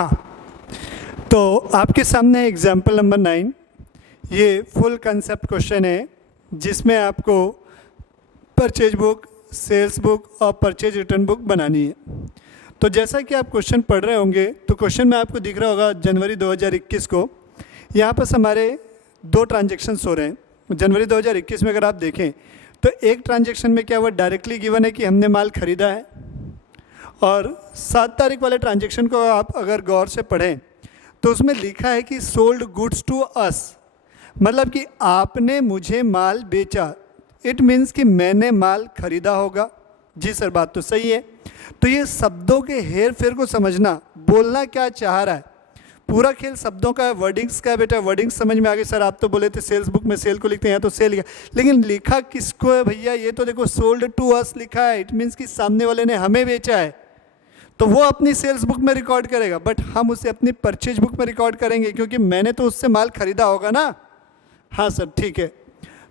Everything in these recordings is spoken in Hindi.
हाँ, तो आपके सामने एग्जाम्पल नंबर 9, ये फुल कंसेप्ट क्वेश्चन है जिसमें आपको परचेज बुक, सेल्स बुक और परचेज रिटर्न बुक बनानी है। तो जैसा कि आप क्वेश्चन पढ़ रहे होंगे तो क्वेश्चन में आपको दिख रहा होगा जनवरी 2021 को यहाँ पर हमारे 2 ट्रांजेक्शन्स हो रहे हैं। जनवरी 2021 में अगर आप देखें तो एक ट्रांजेक्शन में क्या हुआ, डायरेक्टली गिवन है कि हमने माल ख़रीदा है, और 7 तारीख वाले ट्रांजेक्शन को आप अगर गौर से पढ़ें तो उसमें लिखा है कि सोल्ड गुड्स टू अस, मतलब कि आपने मुझे माल बेचा। इट मीन्स कि मैंने माल खरीदा होगा। जी सर, बात तो सही है। तो ये शब्दों के हेर फेर को समझना, बोलना क्या चाह रहा है, पूरा खेल शब्दों का है, वर्डिंग्स का है। बेटा वर्डिंग्स समझ में आ गई। सर आप तो बोले थे सेल्स बुक में सेल को लिखते हैं, यहाँ तो सेल लिखा, लेकिन लिखा किसको है भैया? ये तो देखो सोल्ड टू अस लिखा है। इट मीन्स कि सामने वाले ने हमें बेचा है, तो वो अपनी सेल्स बुक में रिकॉर्ड करेगा, बट हम उसे अपनी परचेज बुक में रिकॉर्ड करेंगे क्योंकि मैंने तो उससे माल खरीदा होगा ना। हाँ सर ठीक है।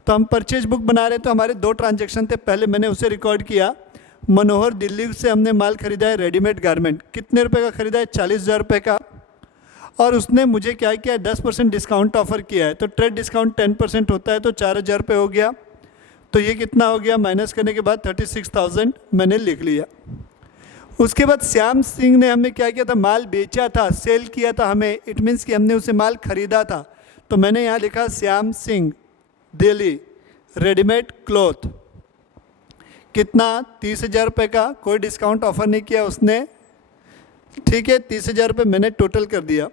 तो हम परचेज बुक बना रहे, तो हमारे 2 ट्रांजेक्शन थे। पहले मैंने उसे रिकॉर्ड किया, मनोहर दिल्ली से हमने माल खरीदा है रेडीमेड गारमेंट। कितने रुपए का खरीदा है? 40,000 रुपये का। और उसने मुझे क्या किया है, 10% डिस्काउंट ऑफर किया है। तो ट्रेड डिस्काउंट 10% होता है, तो 4,000 रुपये हो गया। तो ये कितना हो गया, माइनस करने के बाद 36,000 मैंने लिख लिया। उसके बाद श्याम सिंह ने हमें क्या किया था, माल बेचा था, सेल किया था हमें। इट मीन्स कि हमने उसे माल खरीदा था, तो मैंने यहाँ लिखा श्याम सिंह दिल्ली रेडीमेड क्लॉथ। कितना? 30,000 रुपये का। कोई डिस्काउंट ऑफर नहीं किया उसने, ठीक है। 30,000 रुपये मैंने टोटल कर दिया।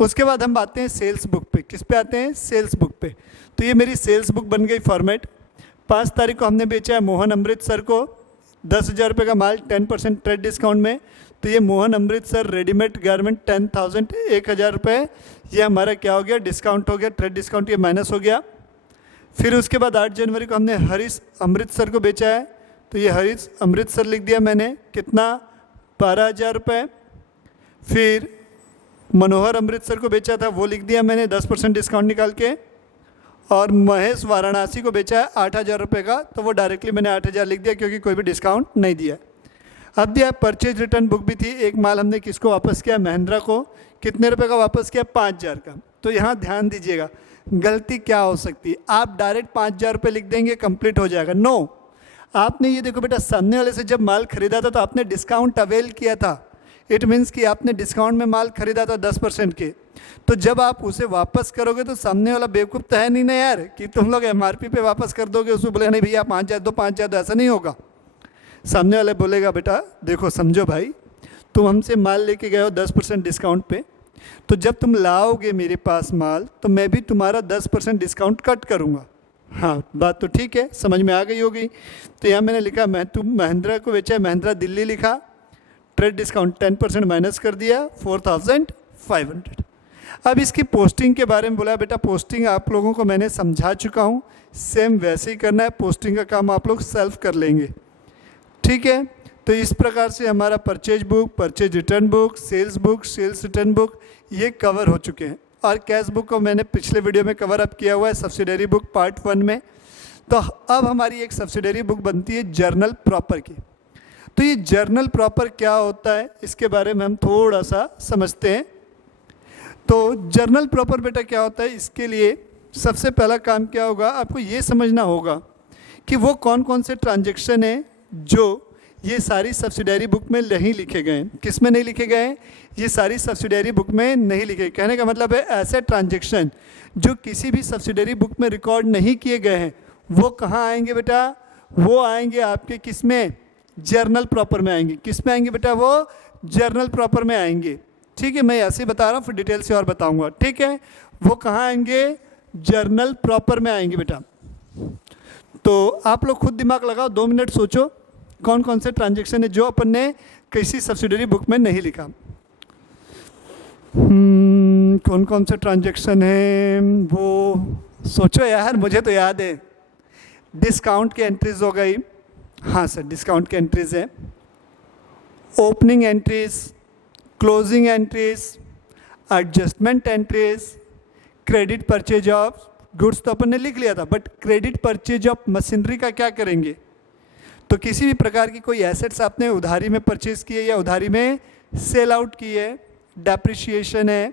उसके बाद हम आते हैं सेल्स बुक पे। किस पे आते हैं? सेल्स बुक पे। तो ये मेरी सेल्स बुक बन गई फॉर्मेट। 5 तारीख को हमने बेचा है मोहन अमृतसर को 10,000 रुपये का माल 10% ट्रेड डिस्काउंट में। तो ये मोहन अमृतसर रेडीमेड गारमेंट 10,000 1,000 रुपये, ये हमारा क्या हो गया, डिस्काउंट हो गया, ट्रेड डिस्काउंट ये माइनस हो गया। फिर उसके बाद 8 जनवरी को हमने हरीश अमृतसर को बेचा है, तो ये हरीश अमृतसर लिख दिया मैंने। कितना? 12,000 रुपये। फिर मनोहर अमृतसर को बेचा था, वो लिख दिया मैंने 10% डिस्काउंट निकाल के। और महेश वाराणसी को बेचा है 8,000 रुपये का, तो वो डायरेक्टली मैंने 8,000 लिख दिया क्योंकि कोई भी डिस्काउंट नहीं दिया। अब दिया परचेज रिटर्न बुक भी थी। एक माल हमने किसको वापस किया? महिंद्रा को। कितने रुपए का वापस किया? 5,000 का। तो यहाँ ध्यान दीजिएगा, गलती क्या हो सकती है, आप डायरेक्ट 5,000 रुपये लिख देंगे, कंप्लीट हो जाएगा। नो, आपने ये देखो बेटा, सामने वाले से जब माल खरीदा था तो आपने डिस्काउंट अवेल किया था। इट मीन्स कि आपने डिस्काउंट में माल खरीदा था 10% के। तो जब आप उसे वापस करोगे तो सामने वाला बेवकूफ़ तो है नहीं ना यार कि तुम लोग MRP पे वापस कर दोगे, उसको बोले नहीं भैया 5,000 दो, 5,000 दो। ऐसा नहीं होगा। सामने वाले बोलेगा बेटा देखो समझो भाई, तुम हमसे माल लेके गए हो 10% डिस्काउंट पे, तो जब तुम लाओगे मेरे पास माल तो मैं भी तुम्हारा 10% डिस्काउंट कट करूँगा। हाँ बात तो ठीक है, समझ में आ गई होगी। तो यहाँ मैंने लिखा तुम महिंद्रा को बेचा है, महिंद्रा दिल्ली लिखा, ट्रेड डिस्काउंट 10% माइनस कर दिया, 4,500। अब इसकी पोस्टिंग के बारे में बोला। बेटा पोस्टिंग आप लोगों को मैंने समझा चुका हूँ, सेम वैसे ही करना है। पोस्टिंग का काम आप लोग सेल्फ कर लेंगे, ठीक है। तो इस प्रकार से हमारा purchase book, purchase return book, sales return book ये कवर हो चुके हैं। और कैश बुक को मैंने पिछले वीडियो में कवर अप किया हुआ है सब्सिडरी बुक पार्ट 1 में। तो अब हमारी एक सब्सिडरी बुक बनती है जर्नल प्रॉपर की। तो ये जर्नल प्रॉपर क्या होता है इसके बारे में हम थोड़ा सा समझते हैं। तो जर्नल प्रॉपर बेटा क्या होता है, इसके लिए सबसे पहला काम क्या होगा, आपको ये समझना होगा कि वो कौन कौन से ट्रांजेक्शन हैं जो ये सारी सब्सिडरी बुक में नहीं लिखे गए हैं। किस में नहीं लिखे गए हैं? ये सारी सब्सिडरी बुक में नहीं लिखे। कहने का मतलब है ऐसे ट्रांजेक्शन जो किसी भी सब्सिडरी बुक में रिकॉर्ड नहीं किए गए हैं, वो कहाँ आएंगे बेटा? वो आएंगे आपके किस में? जर्नल प्रॉपर में आएंगे। किस में आएंगे बेटा? वो जर्नल प्रॉपर में आएंगे, ठीक है। मैं ऐसे ही बता रहा हूँ, फिर डिटेल से और बताऊँगा, ठीक है। वो कहाँ आएंगे? जर्नल प्रॉपर में आएंगे बेटा। तो आप लोग खुद दिमाग लगाओ, 2 मिनट सोचो कौन कौन से ट्रांजेक्शन है जो अपन ने किसी सब्सिडरी बुक में नहीं लिखा। कौन कौन से ट्रांजेक्शन है वो सोचो यार, मुझे तो याद है। डिस्काउंट की एंट्रीज हो गई, हाँ सर डिस्काउंट की एंट्रीज है। Opening entries, closing entries, adjustment entries, credit purchase of goods तो अपन ने लिख लिया था, but credit purchase of machinery का क्या करेंगे? तो किसी भी प्रकार की कोई एसेट्स आपने उधारी में परचेज किए या उधारी में सेल आउट किए, डेप्रिशिएशन है,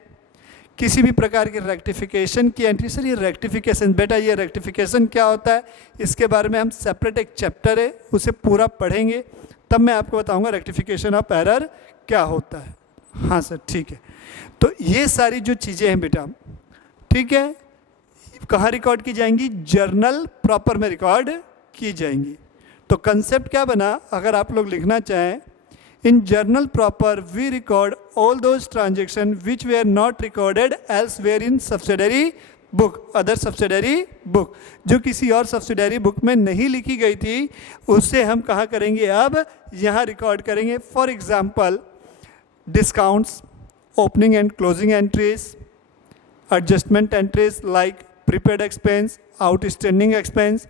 किसी भी प्रकार की रेक्टिफिकेशन की एंट्री। सर ये रेक्टिफिकेशन, बेटा ये रेक्टिफिकेशन क्या होता है, इसके बारे में हम सेपरेट एक चैप्टर है उसे पूरा पढ़ेंगे, तब मैं आपको बताऊंगा रेक्टिफिकेशन ऑफ एरर क्या होता है। हाँ सर ठीक है। तो ये सारी जो चीज़ें हैं बेटा, ठीक है, कहाँ रिकॉर्ड की जाएंगी, जर्नल प्रॉपर में रिकॉर्ड की जाएंगी। तो कंसेप्ट क्या बना, अगर आप लोग लिखना चाहें, in journal proper we record all those transaction which were not recorded elsewhere in subsidiary book, other subsidiary book, जो किसी और सब्सिडरी बुक में नहीं लिखी गई थी, उससे हम कहाँ करेंगे, अब यहाँ रिकॉर्ड करेंगे। For example discounts, opening and closing entries, adjustment entries like prepaid expense, outstanding expense,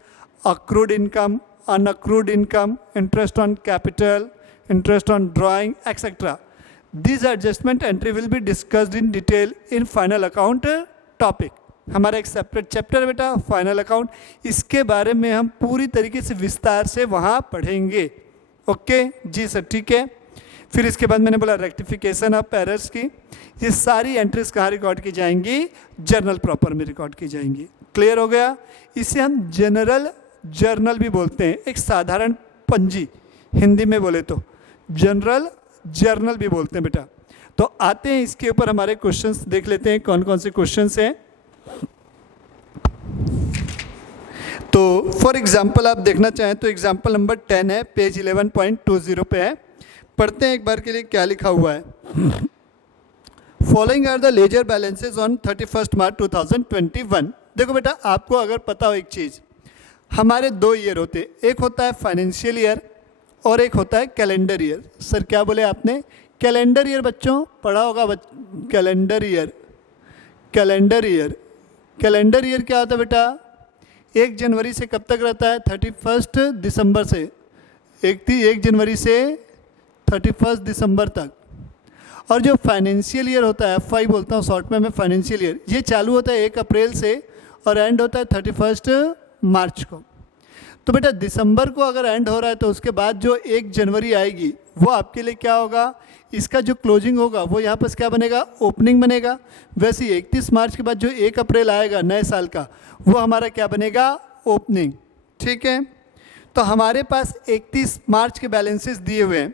accrued income, unaccrued income, interest on capital, interest on drawing, etc. These adjustment entry will be discussed in detail in final account topic. हमारा एक सेपरेट चैप्टर है बेटा फाइनल अकाउंट, इसके बारे में हम पूरी तरीके से विस्तार से वहाँ पढ़ेंगे। ओके जी सर ठीक है। फिर इसके बाद मैंने बोला रेक्टिफिकेशन ऑफ एरर्स की, ये सारी एंट्रीज कहाँ रिकॉर्ड की जाएंगी, जर्नल प्रॉपर में रिकॉर्ड की जाएंगी। क्लियर हो गया। इसे हम जनरल जर्नल भी बोलते हैं, एक साधारण पंजी हिंदी में बोले तो जनरल जर्नल भी बोलते हैं बेटा। तो आते हैं इसके ऊपर हमारे क्वेश्चंस देख लेते हैं कौन कौन से क्वेश्चंस हैं। तो फॉर एग्जांपल आप देखना चाहें तो एग्जांपल नंबर 10 है, पेज 11.20 पे है। पढ़ते हैं एक बार के लिए क्या लिखा हुआ है। Following are the ledger balances on 31 March 2021। देखो बेटा आपको अगर पता हो एक चीज़, हमारे 2 ईयर होते, एक होता है फाइनेंशियल ईयर और एक होता है कैलेंडर ईयर। सर क्या बोले आपने, कैलेंडर ईयर बच्चों पढ़ा होगा, calendar year, calendar year, calendar year क्या होता है बेटा, 1 जनवरी से कब तक रहता है, 31 दिसंबर से, 1 जनवरी से 31 दिसंबर तक। और जो फाइनेंशियल ईयर होता है, FY बोलता हूँ शॉर्ट में मैं, फाइनेंशियल ईयर, ये चालू होता है 1 अप्रैल से और एंड होता है 31 मार्च को। तो बेटा दिसंबर को अगर एंड हो रहा है तो उसके बाद जो 1 जनवरी आएगी वो आपके लिए क्या होगा, इसका जो क्लोजिंग होगा वो यहाँ पर क्या बनेगा, ओपनिंग बनेगा। वैसे ही 31 मार्च के बाद जो 1 अप्रैल आएगा नए साल का, वो हमारा क्या बनेगा, ओपनिंग। ठीक है। तो हमारे पास 31 मार्च के बैलेंसेस दिए हुए हैं,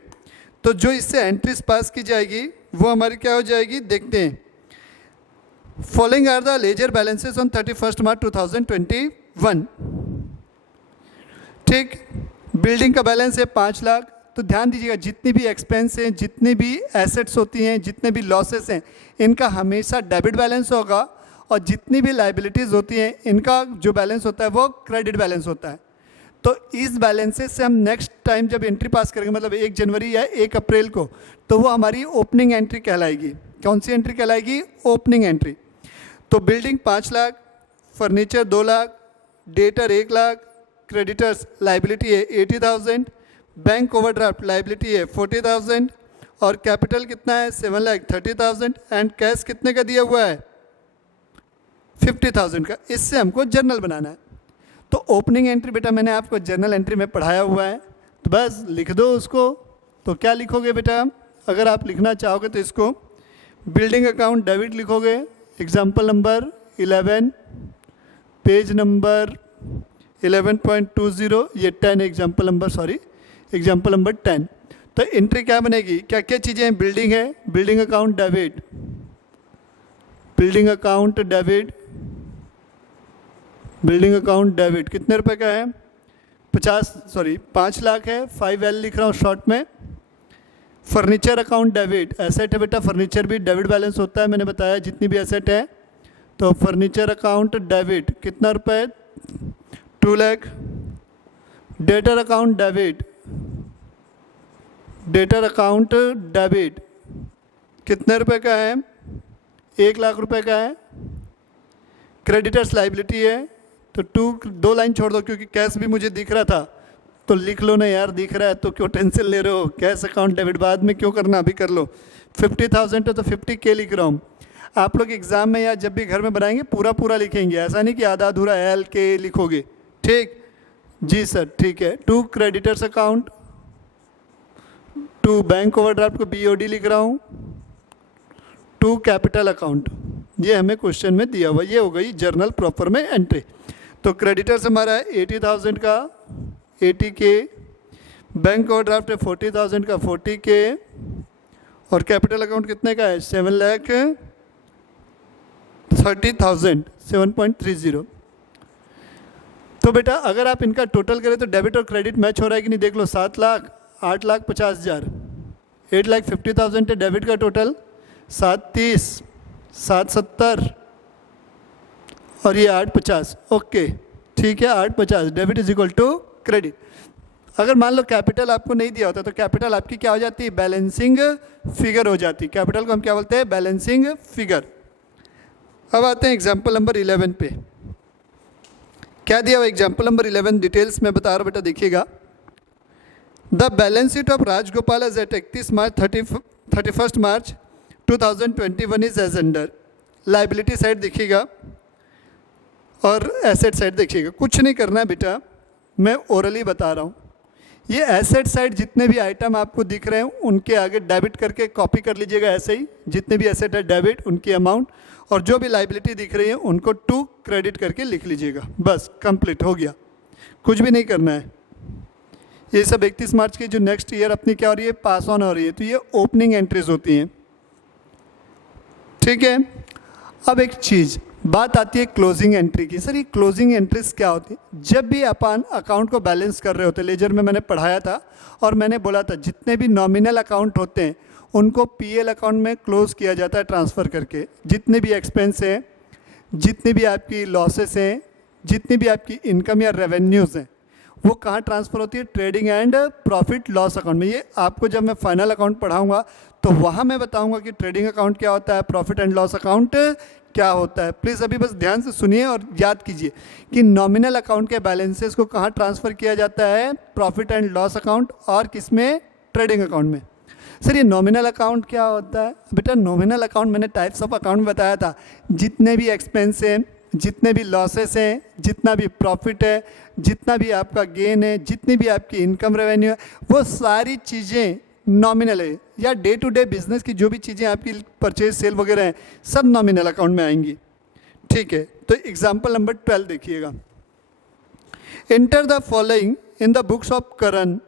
तो जो इससे एंट्रीज पास की जाएगी वो हमारी क्या हो जाएगी, देखते हैं। Following are the ledger balances on 31 March 2021। ठीक, बिल्डिंग का बैलेंस है 5 लाख। तो ध्यान दीजिएगा जितनी भी एक्सपेंस हैं, जितनी भी एसेट्स होती हैं, जितने भी लॉसेस हैं, इनका हमेशा डेबिट बैलेंस होगा, और जितनी भी लाइबिलिटीज़ होती हैं इनका जो बैलेंस होता है वो क्रेडिट बैलेंस होता है। तो इस बैलेंसेस से हम नेक्स्ट टाइम जब एंट्री पास करेंगे, मतलब 1 जनवरी या 1 अप्रैल को, तो वो हमारी ओपनिंग एंट्री कहलाएगी। कौन सी एंट्री कहलाएगी, ओपनिंग एंट्री। तो building 5 lakh, furniture 2 lakh, debtor 1 lakh, creditors liability है 80,000, बैंक ओवरड्राफ्ट लाइबिलिटी है 40,000, और कैपिटल कितना है 7,30,000, एंड कैश कितने का दिया हुआ है 50,000 का। इससे हमको जर्नल बनाना है। तो ओपनिंग एंट्री बेटा मैंने आपको जर्नल एंट्री में पढ़ाया हुआ है, तो बस लिख दो उसको। तो क्या लिखोगे बेटा, अगर आप लिखना चाहोगे तो इसको बिल्डिंग अकाउंट डेबिट लिखोगे, एग्जाम्पल नंबर 11, पेज नंबर 11.20, ये 10 example number, sorry example number 10। तो एंट्री क्या बनेगी, क्या क्या चीज़ें हैं, बिल्डिंग है, building account debit, building account debit, building account debit कितने रुपए का है, 5 लाख है, 5L लिख रहा हूँ शॉर्ट में। फर्नीचर अकाउंट डेबिट, एसेट है बेटा, फर्नीचर भी डेबिट बैलेंस होता है, मैंने बताया जितनी भी एसेट है। तो फर्नीचर अकाउंट डेबिट कितना रुपए, 2 lakh. Debtor account debit, debtor account debit कितने रुपए का है, 1 लाख रुपए का है। क्रेडिटर्स लाइबिलिटी है, तो 2 लाइन छोड़ दो क्योंकि कैश भी मुझे दिख रहा था, तो लिख लो ना यार, दिख रहा है तो क्यों टेंशन ले रहे हो, कैश अकाउंट डेबिट बाद में क्यों करना, अभी कर लो। 50,000 है तो 50K लिख रहा हूँ। आप लोग एग्जाम में या जब भी घर में बनाएंगे पूरा पूरा लिखेंगे, ऐसा नहीं कि आधा अधूरा LK लिखोगे। ठीक जी सर ठीक है। 2 क्रेडिटर्स अकाउंट, 2 बैंक ओवरड्राफ्ट को BOD लिख रहा हूँ, टू कैपिटल अकाउंट, ये हमें क्वेश्चन में दिया हुआ, ये हो गई जर्नल प्रॉपर में एंट्री। तो क्रेडिटर्स हमारा है 80,000 का 80K, बैंक ओवरड्राफ्ट है 40,000 का 40K, और कैपिटल अकाउंट कितने का है 7,30,000 7.30। तो बेटा अगर आप इनका टोटल करें तो डेबिट और क्रेडिट मैच हो रहा है कि नहीं, देख लो। 7 लाख 8,50,000 8,50,000 है डेबिट का टोटल, 7,30 7,70 और ये 8,50। ओके ठीक है, 8,50 debit is equal to credit. अगर मान लो कैपिटल आपको नहीं दिया होता तो कैपिटल आपकी क्या हो जाती है, बैलेंसिंग फिगर हो जाती है। कैपिटल को हम क्या बोलते हैं, बैलेंसिंग फिगर। अब आते हैं एग्जाम्पल नंबर 11 पे। क्या दिया हुआ एग्जाम्पल नंबर 11, डिटेल्स में बता रहा हूँ बेटा, देखिएगा। The balance sheet of Rajgopal as at 31 March 2021 is as under. Liability side देखिएगा और एसेट साइड देखिएगा। कुछ नहीं करना है बेटा, मैं ओरली बता रहा हूँ। ये एसेट साइड जितने भी आइटम आपको दिख रहे हैं उनके आगे डेबिट करके कॉपी कर लीजिएगा, ऐसे ही जितने भी एसेट है डेबिट उनकी अमाउंट, और जो भी लाइबिलिटी दिख रही है उनको टू क्रेडिट करके लिख लीजिएगा। बस कंप्लीट हो गया, कुछ भी नहीं करना है। ये सब 31 मार्च की जो नेक्स्ट ईयर अपनी क्या हो रही है, पास ऑन हो रही है, तो ये ओपनिंग एंट्रीज होती हैं। ठीक है, अब एक चीज़ बात आती है क्लोजिंग एंट्री की। सर ये क्लोजिंग एंट्रीज क्या होती है? जब भी अपन अकाउंट को बैलेंस कर रहे होते, लेजर में मैंने पढ़ाया था और मैंने बोला था जितने भी नॉमिनल अकाउंट होते हैं उनको पीएल अकाउंट में क्लोज किया जाता है ट्रांसफ़र करके। जितने भी एक्सपेंस हैं, जितनी भी आपकी लॉसेस हैं, जितनी भी आपकी इनकम या रेवेन्यूज़ हैं, वो कहाँ ट्रांसफ़र होती है, trading and profit loss account में। ये आपको जब मैं फाइनल अकाउंट पढ़ाऊँगा तो वहाँ मैं बताऊँगा कि ट्रेडिंग अकाउंट क्या होता है, प्रॉफिट एंड लॉस अकाउंट क्या होता है। प्लीज़ अभी बस ध्यान से सुनिए और याद कीजिए कि नॉमिनल अकाउंट के बैलेंसेस को कहाँ ट्रांसफ़र किया जाता है, प्रॉफिट एंड लॉस अकाउंट, और किस में, ट्रेडिंग अकाउंट में। सर ये नॉमिनल अकाउंट क्या होता है? बेटा नॉमिनल अकाउंट मैंने टाइप्स ऑफ अकाउंट में बताया था। जितने भी एक्सपेंस हैं, जितने भी लॉसेस हैं, जितना भी प्रॉफिट है, जितना भी आपका गेन है, जितनी भी आपकी इनकम रेवेन्यू है, वो सारी चीज़ें नॉमिनल है। या डे टू डे बिजनेस की जो भी चीज़ें आपकी परचेज सेल वगैरह हैं, सब नॉमिनल अकाउंट में आएंगी। ठीक है, तो एग्जाम्पल नंबर 12 देखिएगा। Enter the following in the books of Karan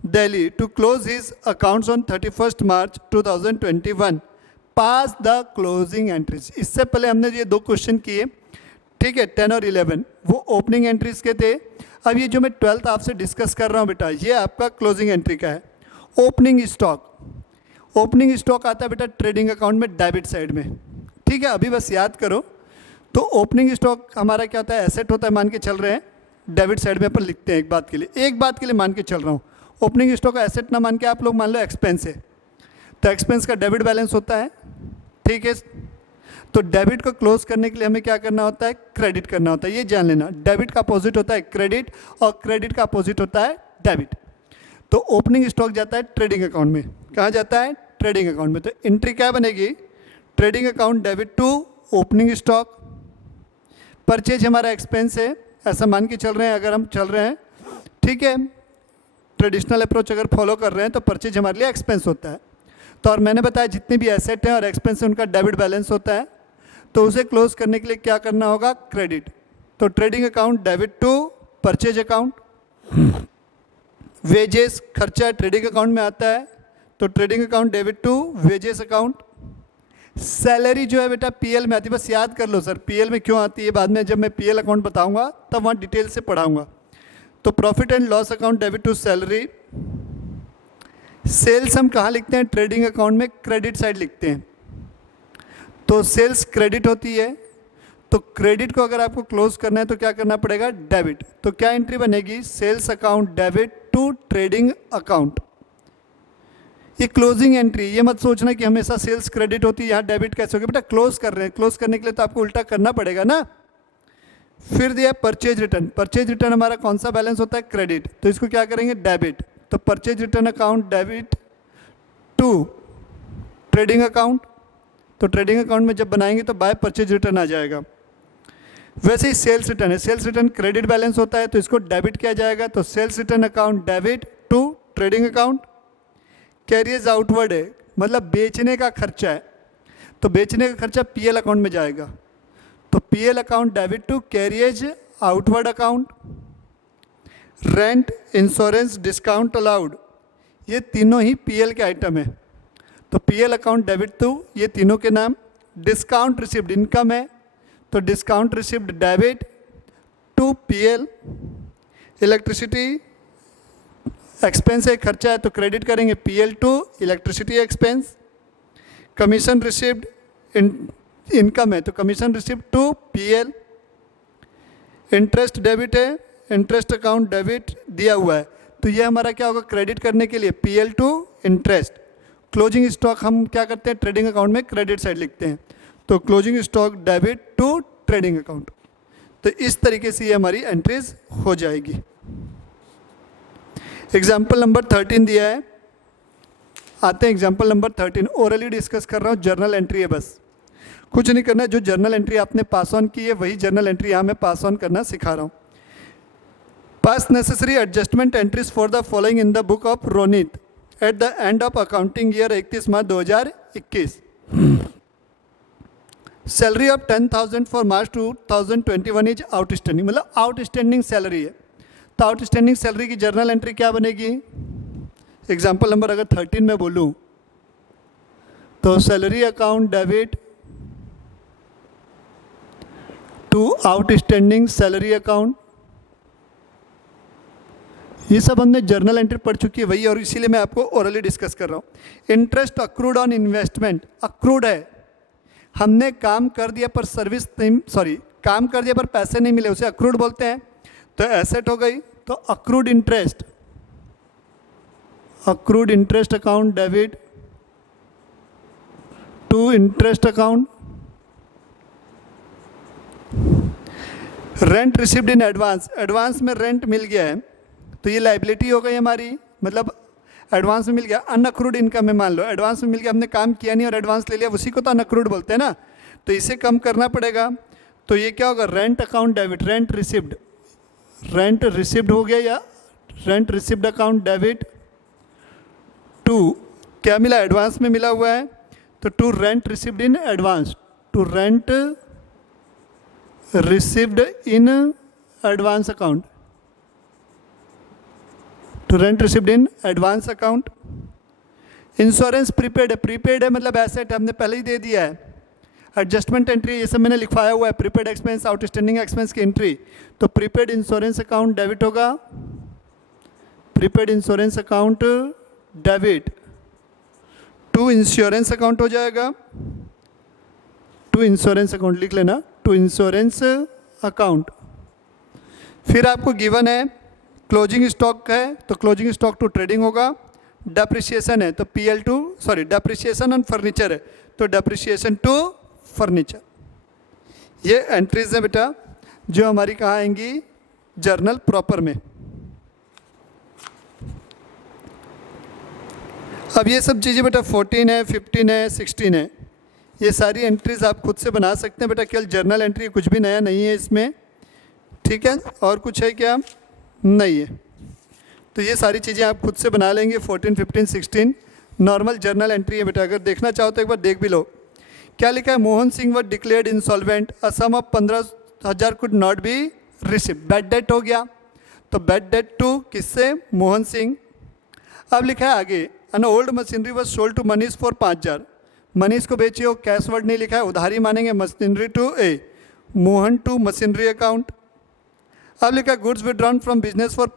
Delhi to close his accounts on 31 March 2021, pass the closing entries. इससे पहले हमने ये दो क्वेश्चन किए, ठीक है, 10 और 11, वो ओपनिंग एंट्रीज के थे। अब ये जो मैं 12th आपसे डिस्कस कर रहा हूँ बेटा, ये आपका क्लोजिंग एंट्री का है। ओपनिंग स्टॉक, ओपनिंग स्टॉक आता है बेटा ट्रेडिंग अकाउंट में डेबिट साइड में। ठीक है, अभी बस याद करो। तो ओपनिंग स्टॉक हमारा क्या होता है, एसेट होता है, मान के चल रहे हैं, डेबिट साइड में अपन लिखते हैं। एक बात के लिए मान के चल रहा हूँ, ओपनिंग स्टॉक का एसेट ना मान के आप लोग मान लो एक्सपेंस है, तो एक्सपेंस का डेबिट बैलेंस होता है। ठीक है, तो डेबिट को क्लोज करने के लिए हमें क्या करना होता है, क्रेडिट करना होता है। ये जान लेना, डेबिट का अपोजिट होता है क्रेडिट और क्रेडिट का अपोजिट होता है डेबिट। तो ओपनिंग स्टॉक जाता है ट्रेडिंग अकाउंट में। कहाँ जाता है, ट्रेडिंग अकाउंट में। तो एंट्री क्या बनेगी, trading account debit to opening stock. Purchase हमारा एक्सपेंस है, ऐसा मान के चल रहे हैं अगर हम चल रहे हैं। ठीक है, ट्रेडिशनल अप्रोच अगर फॉलो कर रहे हैं तो परचेज हमारे लिए एक्सपेंस होता है। तो और मैंने बताया जितने भी एसेट हैं और एक्सपेंस हैं उनका डेबिट बैलेंस होता है। तो उसे क्लोज करने के लिए क्या करना होगा, क्रेडिट। तो trading account debit to purchase account. Wages खर्चा ट्रेडिंग अकाउंट में आता है, तो trading account debit to wages account. Salary जो है बेटा पीएल में आती है, बस याद कर लो सर पीएल में क्यों आती है, बाद में जब मैं पीएल अकाउंट बताऊंगा तब वहाँ डिटेल से पढ़ाऊंगा। तो profit and loss account debit to salary. Sales हम कहाँ लिखते हैं, ट्रेडिंग अकाउंट में क्रेडिट साइड लिखते हैं। तो सेल्स क्रेडिट होती है, तो क्रेडिट को अगर आपको क्लोज करना है तो क्या करना पड़ेगा, डेबिट। तो क्या एंट्री बनेगी, sales account debit to trading account. ये क्लोजिंग एंट्री, ये मत सोचना कि हमेशा सेल्स क्रेडिट होती है, यहाँ डेबिट कैसे होगी। बेटा क्लोज कर रहे हैं, क्लोज करने के लिए तो आपको उल्टा करना पड़ेगा ना। फिर दिया परचेज रिटर्न। परचेज रिटर्न हमारा कौन सा बैलेंस होता है, क्रेडिट। तो इसको क्या करेंगे, डेबिट। तो purchase return account debit to trading account. तो ट्रेडिंग अकाउंट में जब बनाएंगे तो बाय परचेज रिटर्न आ जाएगा। वैसे ही सेल्स रिटर्न है, सेल्स रिटर्न क्रेडिट बैलेंस होता है तो इसको डेबिट किया जाएगा। तो sales return account debit to trading account. Carriers outward है, मतलब बेचने का खर्चा है, तो बेचने का खर्चा पीएल अकाउंट में जाएगा। तो PL account debit to carriage outward account. Rent, insurance, discount allowed, ये तीनों ही पीएल के आइटम है। तो पीएल अकाउंट डेबिट टू ये तीनों के नाम। डिस्काउंट रिसिप्ड इनकम है, तो discount received debit to PL. Electricity expense है, खर्चा है, तो क्रेडिट करेंगे PL to electricity expense. Commission received income है, तो commission received to PL. Interest debit है, इंटरेस्ट अकाउंट डेबिट दिया हुआ है, तो ये हमारा क्या होगा, क्रेडिट करने के लिए PL to interest. Closing stock हम क्या करते हैं, ट्रेडिंग अकाउंट में क्रेडिट साइड लिखते हैं, तो closing stock debit to trading account. तो इस तरीके से ये हमारी एंट्रीज हो जाएगी। एग्जाम्पल नंबर 13 दिया है, आते हैं एग्जाम्पल नंबर 13। ओरली डिस्कस कर रहा हूँ, जर्नल एंट्री है, बस कुछ नहीं करना है। जो जर्नल एंट्री आपने पास ऑन की है वही जर्नल एंट्री यहाँ मैं पास ऑन करना सिखा रहा हूँ। Pass necessary adjustment entries for the following in the book of Ronit at the end of accounting year 31 March 2021। Salary of 10,000 for March 2021 is outstanding, मतलब आउटस्टैंडिंग सैलरी है। तो आउटस्टैंडिंग सैलरी की जर्नल एंट्री क्या बनेगी, एग्जाम्पल नंबर अगर 13 में बोलूँ तो salary account debit to outstanding salary account. ये सब हमने जर्नल एंट्री पढ़ चुकी है वही, और इसीलिए मैं आपको ओरली डिस्कस कर रहा हूँ। Interest accrued on investment, accrued है, हमने काम कर दिया पर काम कर दिया पर पैसे नहीं मिले, उसे अक्रूड बोलते हैं। तो एसेट हो गई, तो accrued interest, accrued interest account debit to interest account. Rent received in advance, advance में रेंट मिल गया है, तो ये लाइबिलिटी हो गई हमारी, मतलब एडवांस में मिल गया। अनअक्रूड इनकम में मान लो एडवांस में मिल गया, हमने काम किया नहीं और एडवांस ले लिया, उसी को तो अनअक्रूड बोलते हैं ना, तो इसे कम करना पड़ेगा। तो ये क्या होगा, rent account debit, rent received, rent received हो गया, या rent received account debit to क्या मिला, एडवांस में मिला हुआ है, तो to rent received in advance, to rent received in advance account, to rent received in advance account. Insurance prepaid है, प्रीपेड है मतलब एसेट हमने पहले ही दे दिया है। एडजस्टमेंट एंट्री ये सब मैंने लिखवाया हुआ है, प्रीपेड एक्सपेंस, आउटस्टैंडिंग एक्सपेंस की एंट्री। तो प्रीपेड इंश्योरेंस अकाउंट डेबिट होगा, prepaid insurance account debit to insurance account हो जाएगा, टू इंश्योरेंस अकाउंट लिख लेना, टू इंश्योरेंस अकाउंट। फिर आपको गिवन है क्लोजिंग स्टॉक है, तो क्लोजिंग स्टॉक टू ट्रेडिंग होगा। डेप्रिसिएशन है, तो PL to depreciation on furniture है, तो डेप्रिसिएशन टू फर्नीचर। ये एंट्रीज है बेटा जो हमारी कहाँ आएंगी, जर्नल प्रॉपर में। अब ये सब चीज़ें बेटा 14 है, 15 है, 16 है, ये सारी एंट्रीज आप खुद से बना सकते हैं बेटा, केवल जर्नल एंट्री, कुछ भी नया नहीं है इसमें, ठीक है। और कुछ है क्या, नहीं है। तो ये सारी चीज़ें आप खुद से बना लेंगे। 14, 15, 16 नॉर्मल जर्नल एंट्री है बेटा, अगर देखना चाहो तो एक बार देख भी लो। क्या लिखा है, Mohan Singh was declared insolvent, a sum of 15,000 could not be receive. Bad debt हो गया, तो बैड डेट टू किससे, मोहन सिंह। अब लिखा है आगे, an old machinery was sold to Manish for 5,000, Manish को बेची हो, कैश वर्ड नहीं लिखा है, उधारी मानेंगे। Machinery to a, Mohan to machinery account. अब लिखा है goods withdrawn from business for